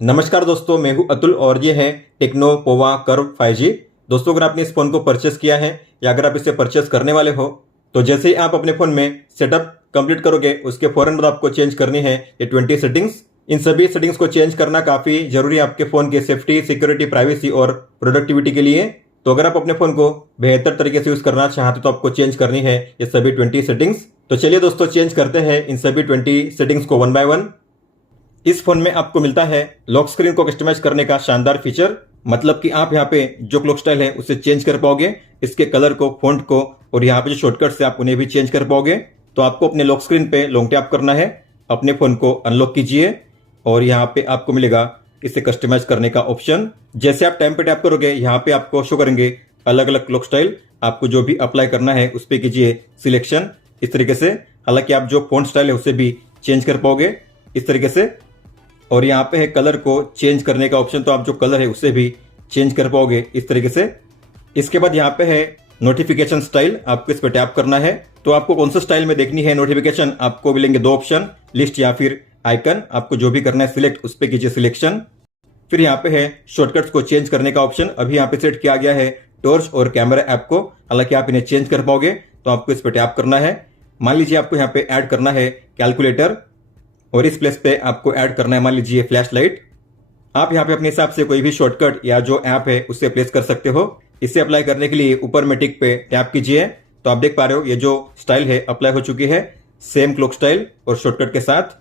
नमस्कार दोस्तों, मैं हूं अतुल और ये है टेक्नो पोवा कर्व 5G। दोस्तों, अगर आपने इस फोन को परचेस किया है या अगर आप इसे परचेस करने वाले हो तो जैसे ही आप अपने फोन में सेटअप कंप्लीट करोगे उसके फौरन बाद आपको चेंज करनी है ये 20 सेटिंग्स। इन सभी सेटिंग्स को चेंज करना काफी जरूरी है आपके फोन के सेफ्टी, सिक्योरिटी, प्राइवेसी और प्रोडक्टिविटी के लिए। तो अगर आप अपने फोन को बेहतर तरीके से यूज करना चाहते हो तो आपको चेंज करनी है ये सभी 20 सेटिंग्स। तो चलिए दोस्तों, चेंज करते हैं इन सभी 20 सेटिंग्स को वन बाय वन। इस फोन में आपको मिलता है लॉक स्क्रीन को कस्टमाइज करने का शानदार फीचर, मतलब कि आप यहाँ पे जो क्लॉक स्टाइल है उसे चेंज कर पाओगे, इसके कलर को, फॉन्ट को और यहाँ पे जो शॉर्टकट्स है आप उन्हें भी चेंज कर पाओगे। तो आपको अपने लॉक स्क्रीन पे लॉन्ग टैप करना है, अपने फोन को अनलॉक कीजिए और यहाँ पे आपको मिलेगा इसे कस्टमाइज करने का ऑप्शन। जैसे आप टाइम पे टैप करोगे यहाँ पे आपको शो करेंगे अलग अलग क्लॉक स्टाइल, आपको जो भी अप्लाई करना है उस पर कीजिए सिलेक्शन इस तरीके से। हालांकि आप जो फॉन्ट स्टाइल है उसे भी चेंज कर पाओगे इस तरीके से। और यहाँ पे है कलर को चेंज करने का ऑप्शन, तो आप जो कलर है उसे भी चेंज कर पाओगे इस तरीके से। इसके बाद यहाँ पे है नोटिफिकेशन स्टाइल, आपको इस पर टैप करना है। तो आपको कौन सा स्टाइल में देखनी है नोटिफिकेशन, आपको मिलेंगे दो ऑप्शन, लिस्ट या फिर आइकन। आपको जो भी करना है सिलेक्ट, उस पर कीजिए सिलेक्शन। फिर यहाँ पे है शॉर्टकट्स को चेंज करने का ऑप्शन, अभी यहाँ पे सेट किया गया है टॉर्च और कैमरा ऐप को, हालांकि आप इन्हें चेंज कर पाओगे तो आपको इस पर टैप करना है। मान लीजिए आपको यहाँ पे ऐड करना है कैलकुलेटर और इस प्लेस पे आपको ऐड करना है मान लीजिए फ्लैश लाइट। आप यहाँ पे अपने हिसाब से कोई भी शॉर्टकट या जो ऐप है उससे प्लेस कर सकते हो। इसे अप्लाई करने के लिए ऊपर में टिक पे टैप कीजिए, तो आप देख पा रहे हो ये जो स्टाइल है अप्लाई हो चुकी है, सेम क्लॉक स्टाइल और शॉर्टकट के साथ।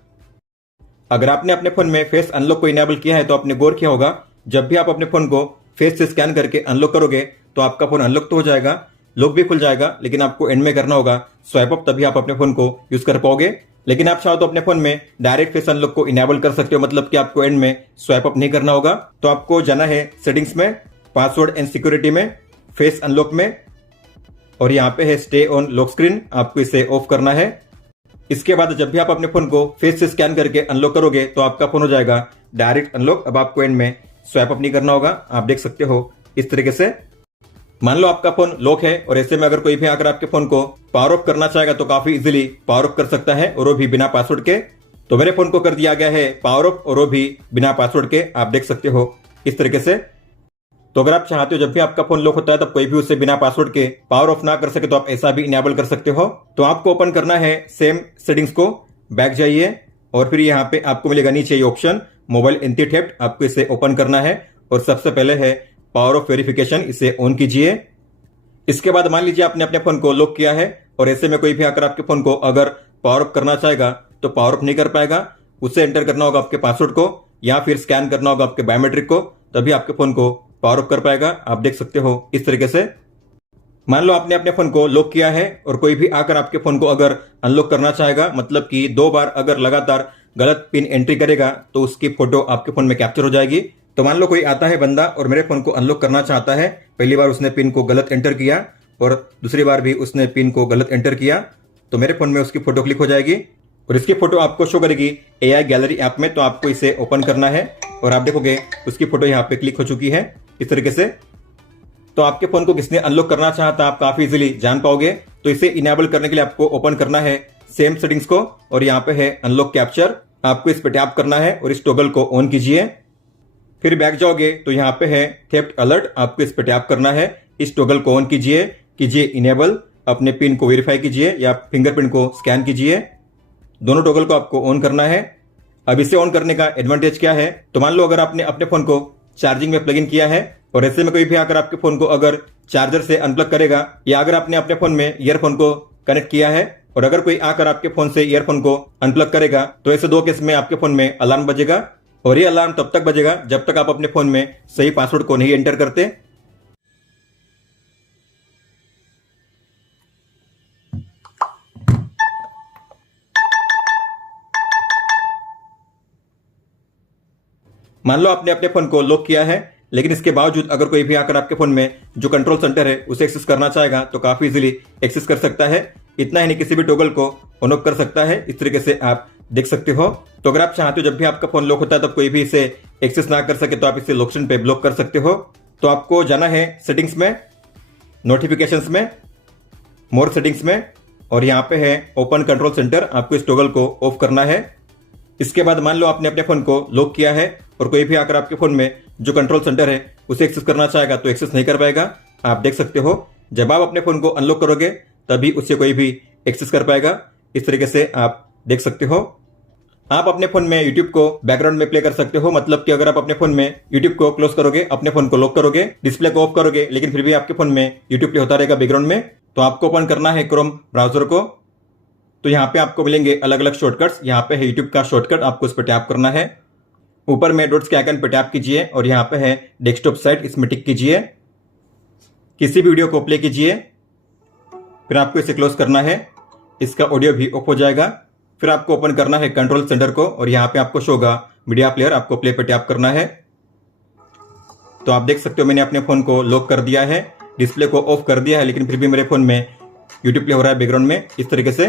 अगर आपने अपने फोन में फेस अनलॉक को इनेबल किया है तो आपने गौर किया होगा, जब भी आप अपने फोन को फेस से स्कैन करके अनलॉक करोगे तो आपका फोन अनलॉक तो हो जाएगा, लॉक भी खुल जाएगा, लेकिन आपको एंड में करना होगा स्वाइप अप, तभी आप अपने फोन को यूज कर पाओगे। लेकिन आप चाहो तो अपने फोन में डायरेक्ट फेस अनलॉक को इनेबल कर सकते हो, मतलब कि आपको एंड में स्वाइप अप नहीं करना होगा। तो आपको जाना है सेटिंग्स में, पासवर्ड एंड सिक्योरिटी में, फेस अनलॉक में, और यहाँ पे है स्टे ऑन लॉक स्क्रीन, आपको इसे ऑफ करना है। इसके बाद जब भी आप अपने फोन को फेस से स्कैन करके अनलॉक करोगे तो आपका फोन हो जाएगा डायरेक्ट अनलॉक। अब आपको एंड में स्वाइप अप नहीं करना होगा, आप देख सकते हो इस तरीके से। मान लो आपका फोन लॉक है और ऐसे में अगर कोई भी आकर आपके फोन को पावर ऑफ करना चाहेगा तो काफी इजीली पावर ऑफ कर सकता है, और वो भी बिना पासवर्ड के। तो मेरे फोन को कर दिया गया है पावर ऑफ, और वो भी बिना पासवर्ड के, आप देख सकते हो इस तरीके से। तो अगर आप चाहते हो जब भी आपका फोन लॉक होता है तब कोई भी उससे बिना पासवर्ड के पावर ऑफ ना कर सके तो आप ऐसा भी इनेबल कर सकते हो। तो आपको ओपन करना है सेम सेटिंग्स को, बैक जाइए और फिर यहाँ पे आपको मिलेगा नीचे ये ऑप्शन मोबाइल एंटी थेफ्ट, आपको इसे ओपन करना है और सबसे पहले है पावर ऑफ वेरिफिकेशन, इसे ऑन कीजिए। इसके बाद मान लीजिए आपने अपने फोन को लॉक किया है और ऐसे में कोई भी आकर आपके फोन को अगर पावर ऑफ करना चाहेगा तो पावर ऑफ नहीं कर पाएगा, उसे एंटर करना होगा आपके पासवर्ड को या फिर स्कैन करना होगा आपके बायोमेट्रिक को, तभी आपके फोन को पावर ऑफ कर पाएगा। आप देख सकते हो इस तरीके से। मान लो आपने अपने फोन को लॉक किया है और कोई भी आकर आपके फोन को अगर अनलॉक करना चाहेगा, मतलब कि 2 बार अगर लगातार गलत पिन एंट्री करेगा तो उसकी फोटो आपके फोन में कैप्चर हो जाएगी। तो मान लो कोई आता है बंदा और मेरे फोन को अनलॉक करना चाहता है, पहली बार उसने पिन को गलत एंटर किया और दूसरी बार भी उसने पिन को गलत एंटर किया, तो मेरे फोन में उसकी फोटो क्लिक हो जाएगी और इसकी फोटो आपको शो करेगी AI गैलरी ऐप में। तो आपको इसे ओपन करना है और आप देखोगे उसकी फोटो यहाँ पे क्लिक हो चुकी है इस तरीके से। तो आपके फोन को किसने अनलॉक करना चाहता आप काफी इजीली जान पाओगे। तो इसे इनेबल करने के लिए आपको ओपन करना है सेम सेटिंग्स को और यहाँ पे है अनलॉक कैप्चर, आपको इस पे टैप करना है और इस टॉगल को ऑन कीजिए। फिर बैक जाओगे तो यहाँ पे है थेफ्ट अलर्ट, आपको इस पे टैप करना है, इस टॉगल को ऑन कीजिए इनेबल, अपने पिन को वेरीफाई कीजिए या फिंगरप्रिंट को स्कैन कीजिए, दोनों टॉगल को आपको ऑन करना है। अब इसे ऑन करने का एडवांटेज क्या है, तो मान लो अगर आपने अपने फोन को चार्जिंग में प्लग इन किया है और ऐसे में कोई भी आकर आपके फोन को अगर चार्जर से अनप्लग करेगा या अगर आपने अपने फोन में ईयरफोन को कनेक्ट किया है और अगर कोई आकर आपके फोन से ईयरफोन को अनप्लग करेगा तो ऐसे 2 केस में आपके फोन में अलार्म बजेगा, और ये अलार्म तब तक बजेगा जब तक आप अपने फोन में सही पासवर्ड को नहीं एंटर करते। मान लो आपने अपने फोन को लॉक किया है, लेकिन इसके बावजूद अगर कोई भी आकर आपके फोन में जो कंट्रोल सेंटर है उसे एक्सेस करना चाहेगा तो काफी इजीली एक्सेस कर सकता है। इतना ही नहीं, किसी भी टॉगल को ऑन ऑफ कर सकता है, इस तरीके से आप देख सकते हो। तो अगर आप चाहते हो जब भी आपका फोन लॉक होता है तब कोई भी इसे एक्सेस ना कर सके तो आप इसे लॉक स्क्रीन पे ब्लॉक कर सकते हो। तो आपको जाना है सेटिंग्स में, नोटिफिकेशंस में, मोर सेटिंग्स में, और यहाँ पे है ओपन कंट्रोल सेंटर, आपको इस टॉगल को ऑफ करना है। इसके बाद मान लो आपने अपने फोन को लॉक किया है और कोई भी आकर आपके फ़ोन में जो कंट्रोल सेंटर है उसे एक्सेस करना चाहेगा तो एक्सेस नहीं कर पाएगा। आप देख सकते हो जब आप अपने फ़ोन को अनलॉक करोगे तभी उससे कोई भी एक्सेस कर पाएगा। इस तरीके से आप देख सकते हो। आप अपने फ़ोन में यूट्यूब को बैकग्राउंड में प्ले कर सकते हो, मतलब कि अगर आप अपने फ़ोन में यूट्यूब को क्लोज करोगे, अपने फ़ोन को लॉक करोगे, डिस्प्ले को ऑफ करोगे, लेकिन फिर भी आपके फ़ोन में यूट्यूब प्ले होता रहेगा बैकग्राउंड में, तो आपको ओपन करना है क्रोम ब्राउजर को। तो यहाँ पे आपको मिलेंगे अलग अलग शॉर्टकट्स। यहाँ पे है यूट्यूब का शॉर्टकट, आपको इस पर टैप करना है। ऊपर में डॉट्स के आइकन पर टैप कीजिए और यहाँ पे है डेस्कटॉप साइट, इसमें टिक कीजिए। किसी भी वीडियो को प्ले कीजिए, फिर आपको इसे क्लोज करना है। इसका ऑडियो भी ऑफ हो जाएगा। फिर आपको ओपन करना है कंट्रोल सेंटर को और यहाँ पे आपको शो होगा मीडिया प्लेयर, आपको प्ले पे टैप करना है। तो आप देख सकते हो मैंने अपने फ़ोन को लॉक कर दिया है, डिस्प्ले को ऑफ कर दिया है, लेकिन फिर भी मेरे फ़ोन में यूट्यूब प्ले हो रहा है बैकग्राउंड में इस तरीके से।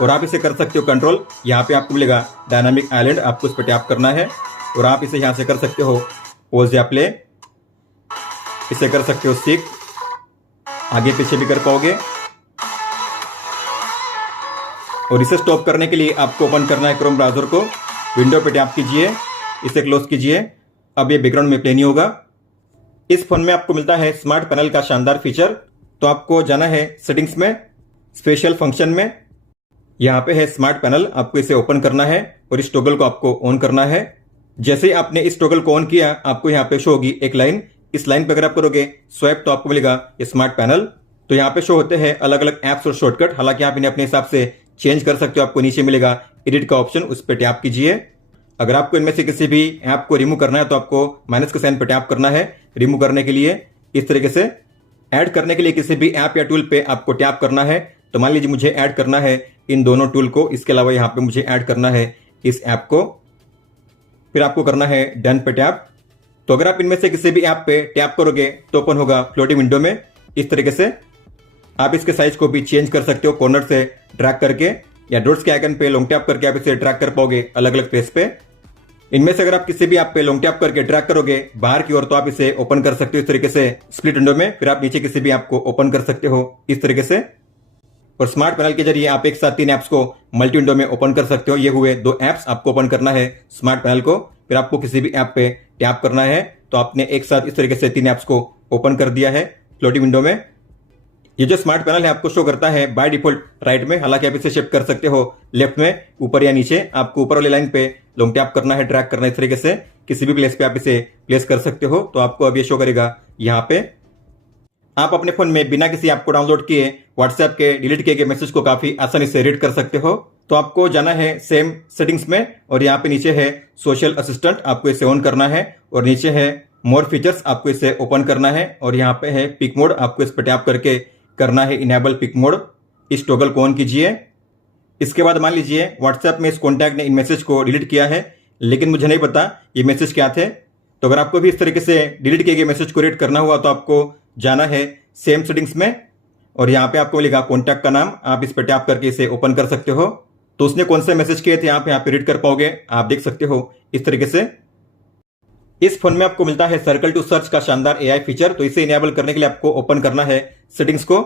और आप इसे कर सकते हो कंट्रोल। यहाँ पे आपको मिलेगा डायनामिक आइलैंड, आपको इस पर टैप करना है और आप इसे यहाँ से कर सकते हो पॉज या प्ले, इसे कर सकते हो सीक, आगे पीछे भी कर पाओगे। और इसे स्टॉप करने के लिए आपको ओपन करना है क्रोम ब्राउजर को, विंडो पे टैप कीजिए, इसे क्लोज कीजिए। अब ये बैकग्राउंड में प्ले नहीं होगा। इस फोन में आपको मिलता है स्मार्ट पैनल का शानदार फीचर। तो आपको जाना है सेटिंग्स में, स्पेशल फंक्शन में, यहाँ पे है स्मार्ट पैनल, आपको इसे ओपन करना है और इस टॉगल को आपको ऑन करना है। जैसे ही आपने इस टॉगल को ऑन किया, आपको यहाँ पे शो होगी एक लाइन। इस लाइन पे अगर आप करोगे स्वाइप तो आपको मिलेगा ये स्मार्ट पैनल। तो यहाँ पे शो होते हैं अलग अलग एप्स और शॉर्टकट, हालांकि आप इन्हें अपने हिसाब से चेंज कर सकते हो। आपको नीचे मिलेगा एडिट का ऑप्शन, उस पर टैप कीजिए। अगर आपको इनमें से किसी भी ऐप को रिमूव करना है तो आपको माइनस के साइन पर टैप करना है रिमूव करने के लिए। इस तरीके से ऐड करने के लिए किसी भी ऐप या टूल पे आपको टैप करना है। तो मान लीजिए मुझे ऐड करना है इन दोनों टूल को, इसके अलावा यहाँ पे मुझे ऐड करना है इस ऐप को, फिर आपको करना है डन पे टैप। तो अगर आप इनमें से किसी भी ऐप पे टैप करोगे तो ओपन होगा फ्लोटिंग विंडो में इस तरीके से। आप इसके साइज को भी चेंज कर सकते हो कॉर्नर से ड्रैग करके, या डॉट्स के आइकन पे लॉन्ग टैप करके आप इसे ड्रैग कर पाओगे अलग अलग पेज पे। इनमें से अगर आप किसी भी ऐप पे लॉन्ग टैप करके ड्रैग करोगे बाहर की ओर तो आप इसे ओपन कर सकते हो इस तरीके से स्प्लिट विंडो में। फिर आप नीचे किसी भी ऐप को ओपन कर सकते हो इस तरीके से। और स्मार्ट पैनल के जरिए आप एक साथ 3 ऐप्स को मल्टी विंडो में ओपन कर सकते हो। ये हुए 2 ऐप्स, आपको ओपन करना है स्मार्ट पैनल को, फिर आपको किसी भी ऐप पे टैप करना है। तो आपने एक साथ इस तरीके से 3 ऐप्स को ओपन कर दिया है फ्लोटिंग विंडो में। ये जो स्मार्ट पैनल है आपको शो करता है बाय डिफॉल्ट राइट में, हालांकि आप इसे शिफ्ट कर सकते हो लेफ्ट में, ऊपर या नीचे। आपको ऊपर वाली लाइन पे लॉन्ग टैप करना है, ड्रैग करना है इस तरीके से, किसी भी प्लेस पे आप इसे प्लेस कर सकते हो। तो आपको अब ये शो करेगा यहाँ पे। आप अपने फोन में बिना किसी ऐप को डाउनलोड किए व्हाट्सएप के डिलीट किए गए मैसेज को काफी आसानी से रीड कर सकते हो। तो आपको जाना है सेम सेटिंग्स में और यहाँ पे नीचे है सोशल असिस्टेंट, आपको इसे ऑन करना है। और नीचे है मोर फीचर्स, आपको इसे ओपन करना है। और यहाँ पे है पिक मोड, आपको इस पर टैप करके करना है इनेबल पिक मोड। इस टॉगल को ऑन कीजिए। इसके बाद मान लीजिए व्हाट्सएप में इस कॉन्टैक्ट ने इन मैसेज को डिलीट किया है, लेकिन मुझे नहीं पता ये मैसेज क्या थे। तो अगर आपको भी इस तरीके से डिलीट किए गए मैसेज को रीड करना हुआ तो आपको जाना है सेम सेटिंग्स में और यहाँ पे आपको मिलेगा कॉन्टैक्ट का नाम, आप इस पर टैप करके इसे ओपन कर सकते हो। तो उसने कौन से मैसेज किए थे यहाँ पे रीड कर पाओगे, आप देख सकते हो इस तरीके से। इस फोन में आपको मिलता है सर्कल टू सर्च का शानदार एआई फीचर। तो इसे इनेबल करने के लिए आपको ओपन करना है सेटिंग्स को,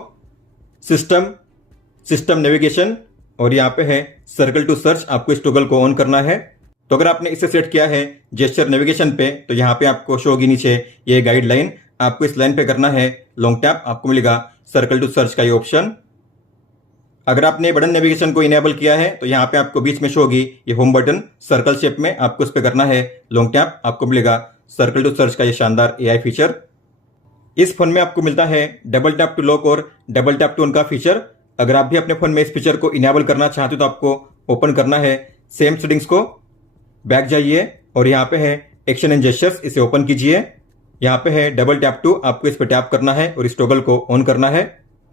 सिस्टम नेविगेशन और यहाँ पे है सर्कल टू सर्च, आपको इस टॉगल को ऑन करना है। तो अगर आपने इसे सेट किया है जेस्चर नेविगेशन पे तो यहाँ पे आपको शो होगी नीचे ये गाइडलाइन, आपको इस लाइन पे करना है लॉन्ग टैप, आपको मिलेगा सर्कल टू सर्च का ये ऑप्शन। अगर आपने बटन नेविगेशन को इनेबल किया है तो यहाँ पे आपको बीच में शो होगी ये होम बटन सर्कल शेप में, आपको इस पे करना है लॉन्ग टैप, आपको मिलेगा सर्कल टू सर्च का ये शानदार एआई फीचर। इस फोन में आपको मिलता है डबल टैप टू लॉक और डबल टैप टू ऑन का फीचर। अगर आप भी अपने फोन में इस फीचर को इनेबल करना चाहते हो तो आपको ओपन करना है सेम सेटिंग्स को, बैक जाइए और यहाँ पे है एक्शन एंड जेस्चर्स, इसे ओपन कीजिए। यहाँ पे है डबल टैप टू, आपको इस पे टैप करना है और इस टॉगल को ऑन करना है।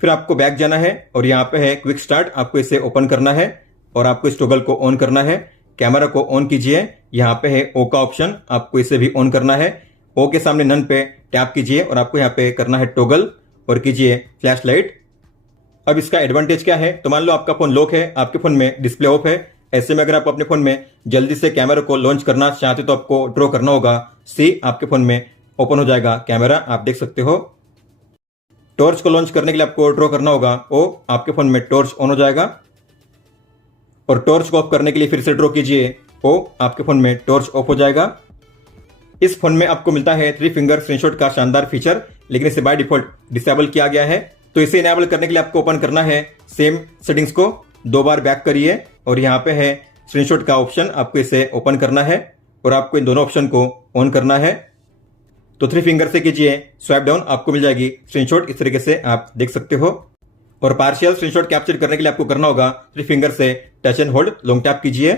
फिर आपको बैक जाना है और यहाँ पे है क्विक स्टार्ट, आपको इसे ओपन करना है और आपको इस टॉगल को ऑन करना है। कैमरा को ऑन कीजिए, यहाँ पे है ओ का ऑप्शन, आपको इसे भी ऑन करना है। ओ के सामने नन पे टैप कीजिए और आपको यहाँ पे करना है टॉगल और कीजिए फ्लैश लाइट। अब इसका एडवांटेज क्या है, तो मान लो आपका फोन लॉक है, आपके फोन में डिस्प्ले ऑफ है, ऐसे में अगर आप अपने फोन में जल्दी से कैमरा को लॉन्च करना चाहते तो आपको ड्रॉ करना होगा सी, आपके फोन में ओपन हो जाएगा कैमरा, आप देख सकते हो। टॉर्च को लॉन्च करने के लिए आपको ड्रॉ करना होगा ओ, आपके फोन में टॉर्च ऑन हो जाएगा। और टॉर्च को ऑफ करने के लिए फिर से ड्रॉ कीजिए, तो आपके फोन में टॉर्च ऑफ हो जाएगा। इस फोन में आपको मिलता है 3 फिंगर स्क्रीनशॉट का शानदार फीचर, लेकिन इसे बाय डिफॉल्ट डिसेबल किया गया है। तो इसे इनेबल करने के लिए आपको ओपन करना है सेम सेटिंग्स को, 2 बार बैक करिए और यहाँ पे है स्क्रीनशॉट का ऑप्शन, आपको इसे ओपन करना है और आपको इन दोनों ऑप्शन को ऑन करना है। तो 3 फिंगर से कीजिए स्वाइप डाउन, आपको मिल जाएगी स्क्रीनशॉट, इस तरीके से आप देख सकते हो। और पार्शियल स्क्रीनशॉट कैप्चर करने के लिए आपको करना होगा 3 फिंगर से touch and hold long tap कीजिए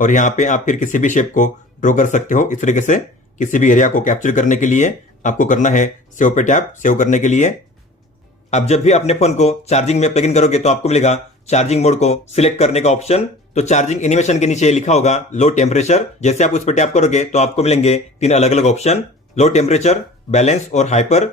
और यहाँ पे आप फिर किसी भी शेप को ड्रॉ कर सकते हो। इस तरीके से किसी भी एरिया को कैप्चर करने के लिए आपको करना है सेव पे टैप। सेव करने के लिए आप जब भी अपने फोन को चार्जिंग में प्लग इन करोगे तो आपको मिलेगा चार्जिंग मोड को सिलेक्ट करने का ऑप्शन। तो चार्जिंग एनिमेशन के नीचे लिखा होगा लो टेम्परेचर, जैसे आप उस पर टैप करोगे तो आपको मिलेंगे 3 अलग अलग ऑप्शन, लो टेम्परेचर, बैलेंस और हाइपर।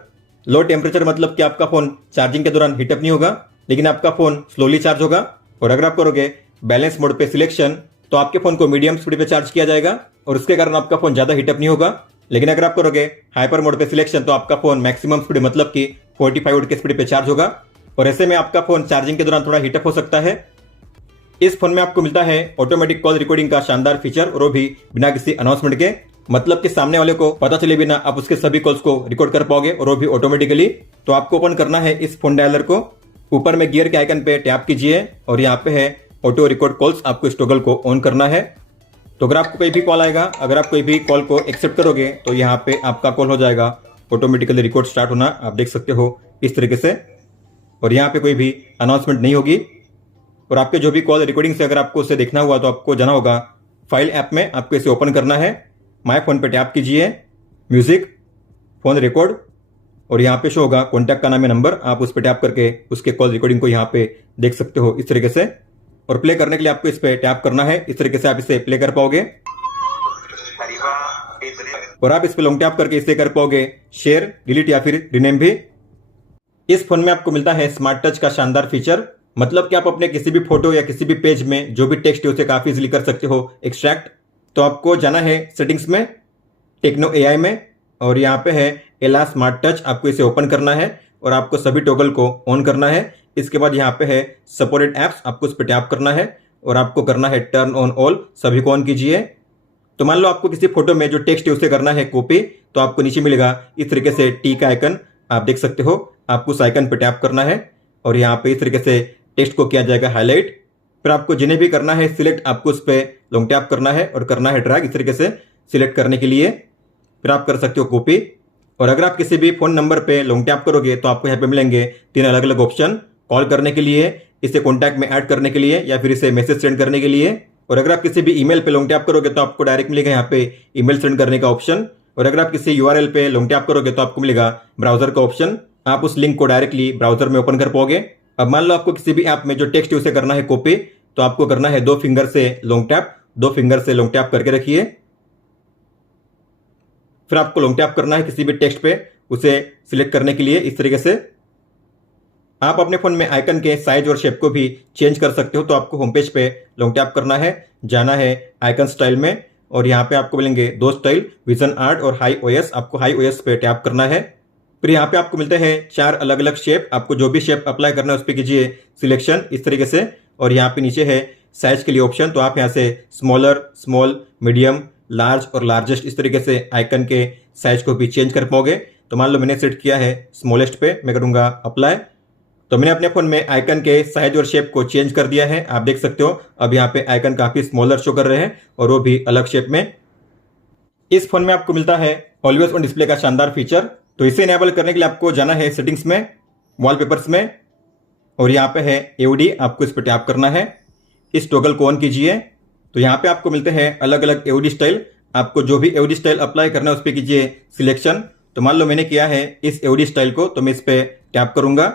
लो टेम्परेचर मतलब कि आपका फोन चार्जिंग के दौरान हीटअप नहीं होगा, लेकिन आपका फोन स्लोली चार्ज होगा। और अगर आप करोगे बैलेंस मोड पे सिलेक्शन तो आपके फोन को मीडियम स्पीड पे चार्ज किया जाएगा और उसके कारण आपका फोन ज्यादा हीटअप नहीं होगा। लेकिन अगर आप करोगे हाइपर मोड पे सिलेक्शन तो आपका फोन मैक्सिमम स्पीड मतलब कि 45 वोल्ट के स्पीड पे चार्ज होगा और ऐसे में आपका फोन चार्जिंग के दौरान थोड़ा हीटअप हो सकता है। इस फोन में आपको मिलता है ऑटोमेटिक कॉल रिकॉर्डिंग का शानदार फीचर, और वो भी बिना किसी अनाउंसमेंट के, मतलब कि सामने वाले को पता चले बिना आप उसके सभी कॉल्स को रिकॉर्ड कर पाओगे और वो भी ऑटोमेटिकली। तो आपको ओपन करना है इस फोन डायलर को, ऊपर में गियर के आइकन पे टैप कीजिए और यहाँ पे है ऑटो रिकॉर्ड कॉल्स, आपको इस टॉगल को ऑन करना है। तो अगर आपको कोई भी कॉल आएगा, अगर आप कोई भी कॉल को एक्सेप्ट करोगे तो यहाँ पे आपका कॉल हो जाएगा ऑटोमेटिकली रिकॉर्ड स्टार्ट होना, आप देख सकते हो इस तरीके से। और यहाँ पे कोई भी अनाउंसमेंट नहीं होगी। और आपके जो भी कॉल रिकॉर्डिंग से अगर आपको उसे देखना हुआ तो आपको जाना होगा फाइल ऐप में, आपको इसे ओपन करना है, माय फोन पे टैप कीजिए, म्यूजिक, फोन रिकॉर्ड और यहाँ पे शो होगा कॉन्टैक्ट का नाम है नंबर, आप उस पर टैप करके उसके कॉल रिकॉर्डिंग को यहाँ पे देख सकते हो इस तरीके से। और प्ले करने के लिए आपको इस पे टैप करना है, इस तरीके से आप इसे प्ले कर पाओगे। और आप इस पे लॉन्ग टैप करके इसे कर पाओगे शेयर, डिलीट या फिर रिनेम भी। इस फोन में आपको मिलता है स्मार्ट टच का शानदार फीचर, मतलब कि आप अपने किसी भी फोटो या किसी भी पेज में जो भी टेक्स्ट है उसे काफी इजीली कर सकते हो एक्सट्रैक्ट। तो आपको जाना है सेटिंग्स में, टेक्नो एआई में, और यहाँ पे है एला स्मार्ट टच, आपको इसे ओपन करना है और आपको सभी टॉगल को ऑन करना है। इसके बाद यहाँ पे है सपोर्टेड एप्स, आपको उस पर टैप करना है और आपको करना है टर्न ऑन ऑल, सभी को ऑन कीजिए। तो मान लो आपको किसी फोटो में जो टेक्स्ट है उसे करना है कॉपी, तो आपको नीचे मिलेगा इस तरीके से टी का आइकन, आप देख सकते हो, आपको उस आइकन पर टैप करना है और यहाँ पे इस तरीके से टेक्स्ट को किया जाएगा हाईलाइट। फिर आपको जिन्हें भी करना है सिलेक्ट, आपको उस पर लॉन्ग टैप करना है और करना है ड्रैग इस तरीके से सिलेक्ट करने के लिए, फिर आप कर सकते हो कॉपी। और अगर आप किसी भी फोन नंबर पे लॉन्ग टैप करोगे तो आपको यहाँ पे मिलेंगे 3 अलग अलग ऑप्शन, कॉल करने के लिए, इसे कॉन्टैक्ट में ऐड करने के लिए या फिर इसे मैसेज सेंड करने के लिए। और अगर आप किसी भी ईमेल पे लॉन्ग टैप करोगे तो आपको डायरेक्ट मिलेगा यहाँ पे ईमेल सेंड करने का ऑप्शन। और अगर आप किसी यूआरएल पे लॉन्ग टैप करोगे तो आपको मिलेगा ब्राउजर का ऑप्शन, आप उस लिंक को डायरेक्टली ब्राउजर में ओपन कर पाओगे। अब मान लो आपको किसी भी ऐप में जो टेक्स्ट है उसे करना है कॉपी, तो आपको करना है 2 फिंगर से लॉन्ग टैप, 2 फिंगर से लॉन्ग टैप करके रखिए, फिर आपको लॉन्ग टैप करना है किसी भी टेक्स्ट पे, उसे सिलेक्ट करने के लिए इस तरीके से। आप अपने फोन में आइकन के साइज और शेप को भी चेंज कर सकते हो। तो आपको होम पेज पे लॉन्ग टैप करना है, जाना है आइकन स्टाइल में और यहाँ पे आपको मिलेंगे 2 स्टाइल, विजन आर्ट और हाई ओएस, आपको हाई ओएस पे टैप करना है। फिर यहाँ पे आपको मिलते हैं 4 अलग अलग शेप, आपको जो भी शेप अप्लाई करना है उस पर कीजिए सिलेक्शन इस तरीके से। और यहाँ पे नीचे है साइज के लिए ऑप्शन, तो आप यहाँ से स्मॉलर, स्मॉल, मीडियम, लार्ज और लार्जेस्ट इस तरीके से आइकन के साइज को भी चेंज कर पाओगे। तो मान लो मैंने सेट किया है स्मॉलेस्ट पे, मैं करूंगा अप्लाई, तो मैंने अपने फोन में आइकन के साइज और शेप को चेंज कर दिया है, आप देख सकते हो। अब यहाँ पे आइकन काफी स्मॉलर शो कर रहे हैं और वो भी अलग शेप में। इस फोन में आपको मिलता है ऑलवेज ऑन डिस्प्ले का शानदार फीचर, तो इसे इनेबल करने के लिए आपको जाना है सेटिंग्स में, वॉलपेपर्स में, और यहाँ पे है एओडी, आपको इस पर टैप करना है, इस टॉगल को ऑन कीजिए। तो यहाँ पे आपको मिलते हैं अलग अलग एओडी स्टाइल, आपको जो भी एओडी स्टाइल अप्लाई करना है उस पर कीजिए सिलेक्शन। तो मान लो मैंने किया है इस एओडी स्टाइल को, तो मैं इस पे टैप करूंगा,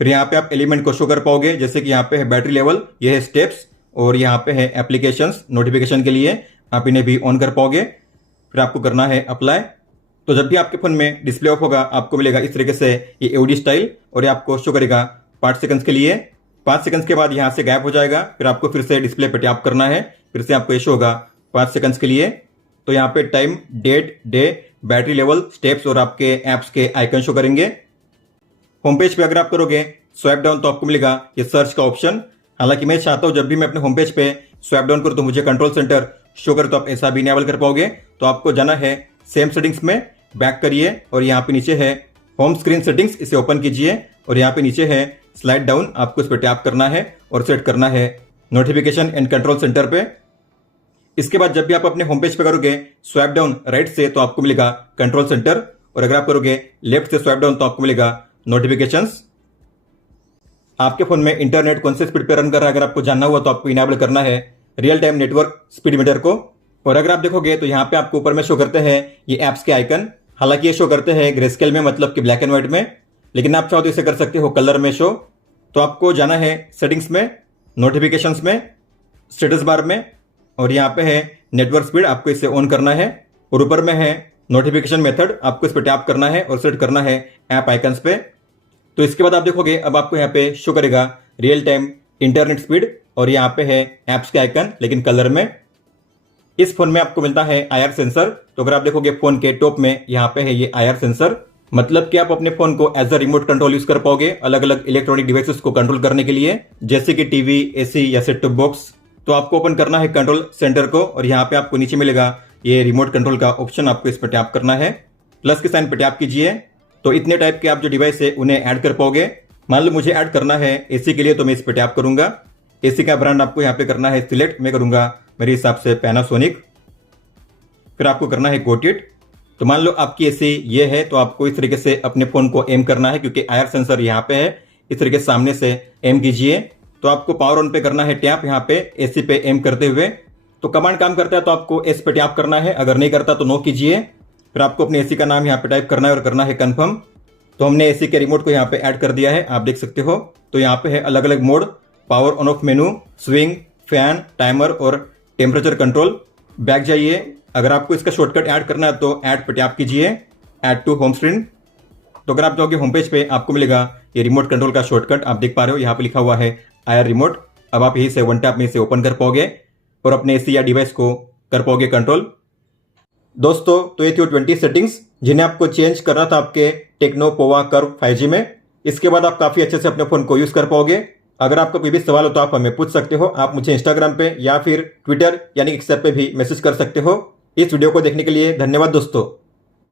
फिर यहाँ पे आप एलिमेंट को शो कर पाओगे, जैसे कि यहाँ पे है बैटरी लेवल, ये है स्टेप्स, और यहाँ पे है एप्लीकेशंस, नोटिफिकेशन के लिए आप इन्हें भी ऑन कर पाओगे। फिर आपको करना है अप्लाई। तो जब भी आपके फोन में डिस्प्ले ऑफ होगा आपको मिलेगा इस तरीके से ये एओडी स्टाइल, और ये आपको शो करेगा 5 सेकंड्स के लिए। 5 सेकंड्स के बाद यहाँ से गायब हो जाएगा, फिर आपको फिर से डिस्प्ले पे टैप करना है, फिर से आपको ये शो होगा 5 सेकंड्स के लिए। तो यहाँ पे time, date, day, battery level, steps और आपके ऐप्स के आइकन शो करेंगे। होम पेज पे अगर आप करोगे स्वाइप डाउन तो आपको मिलेगा ये सर्च का ऑप्शन। हालांकि मैं चाहता हूं जब भी मैं अपने होम पेज पे स्वाइप डाउन करो तो मुझे कंट्रोल सेंटर शो करे, तो आप ऐसा भी इनेबल कर पाओगे। तो आपको जाना है सेम सेटिंग्स में, बैक करिए और यहाँ पे नीचे है होम स्क्रीन सेटिंग्स, इसे ओपन कीजिए और यहाँ पे नीचे है स्लाइड डाउन, आपको इस पर टैप करना है और सेट करना है नोटिफिकेशन एंड कंट्रोल सेंटर पे। इसके बाद जब भी आप अपने होम पेज पे करोगे स्वाइप डाउन राइट से तो आपको मिलेगा कंट्रोल सेंटर, और अगर आप करोगे लेफ्ट से स्वाइप डाउन तो आपको मिलेगा नोटिफिकेशंस। आपके फोन में इंटरनेट कौन से स्पीड पे रन कर रहा है अगर आपको जानना हुआ तो आपको इनेबल करना है real time network speed metre को। और अगर आप देखोगे तो यहाँ पे आपको ऊपर में शो करते हैं ये ऐप्स के आइकन, हालांकि ये शो करते हैं ग्रे स्केल में, मतलब कि ब्लैक एंड व्हाइट में, लेकिन आप चाहो तो इसे कर सकते हो कलर में शो। तो आपको जाना है सेटिंग्स में, नोटिफिकेशंस में, स्टेटस बार में, और यहाँ पे है नेटवर्क स्पीड, आपको इसे ऑन करना है। और ऊपर में है नोटिफिकेशन मेथड, आपको इस पर टैप करना है और सेट करना है ऐप आइकन्स पे। तो इसके बाद आप देखोगे अब आपको यहाँ पे शो करेगा रियल टाइम इंटरनेट स्पीड, और यहाँ पे है ऐप्स के आइकन लेकिन कलर में। इस फोन में आपको मिलता है IR सेंसर, तो अगर आप देखोगे फोन के टॉप में यहाँ पे है ये IR सेंसर, मतलब कि आप अपने फोन को as a remote control use कर पाओगे अलग अलग इलेक्ट्रॉनिक डिवाइसेस को कंट्रोल करने के लिए, जैसे कि टीवी, AC या सेट टॉप बॉक्स। तो आपको ओपन करना है कंट्रोल सेंटर को और यहाँ पे आपको नीचे मिलेगा ये रिमोट कंट्रोल का ऑप्शन, आपको इस पर टैप करना है, प्लस के साइन पर टैप कीजिए। तो इतने टाइप के आप जो डिवाइस है उन्हें ऐड कर पाओगे। मान लो मुझे ऐड करना है AC के लिए, तो मैं इस पर टैप करूंगा। AC का ब्रांड आपको यहाँ पे करना है सिलेक्ट, मैं करूंगा मेरे हिसाब से पैनासोनिक, फिर आपको करना है गोट इट। तो मान लो आपकी AC ये है, तो आपको इस तरीके से अपने फोन को एम करना है, क्योंकि IR सेंसर यहाँ पे है, इस तरीके से सामने से एम कीजिए। तो आपको पावर ऑन पे करना है टैप यहाँ पे AC पे एम करते हुए। तो कमांड काम करता है तो आपको S पे टैप करना है, अगर नहीं करता तो नो कीजिए। फिर आपको अपने AC का नाम यहाँ पे टाइप करना है और करना है कंफर्म। तो हमने AC के रिमोट को यहाँ पे ऐड कर दिया है, आप देख सकते हो। तो यहाँ पे है अलग अलग mode, power on off menu, swing, fan, timer और टेम्परेचर कंट्रोल। बैक जाइए, अगर आपको इसका शॉर्टकट ऐड करना है तो ऐड पे टैप कीजिए, ऐड टू होम स्क्रीन। तो अगर आप जाओगे होम पेज पे आपको मिलेगा ये रिमोट कंट्रोल का शॉर्टकट, आप देख पा रहे हो यहाँ पे लिखा हुआ है IR रिमोट। अब आप यही से वन टैप में इसे ओपन कर पाओगे और अपने AC या डिवाइस को कर पाओगे कंट्रोल। दोस्तों तो ये थी 20 सेटिंग्स जिन्हें आपको चेंज करना था आपके टेक्नो पोवा कर्व 5G में। इसके बाद आप काफी अच्छे से अपने फोन को यूज कर पाओगे। अगर आपका कोई भी सवाल हो तो आप हमें पूछ सकते हो, आप मुझे इंस्टाग्राम पे या फिर ट्विटर यानी एक्स पे भी मैसेज कर सकते हो। इस वीडियो को देखने के लिए धन्यवाद दोस्तों।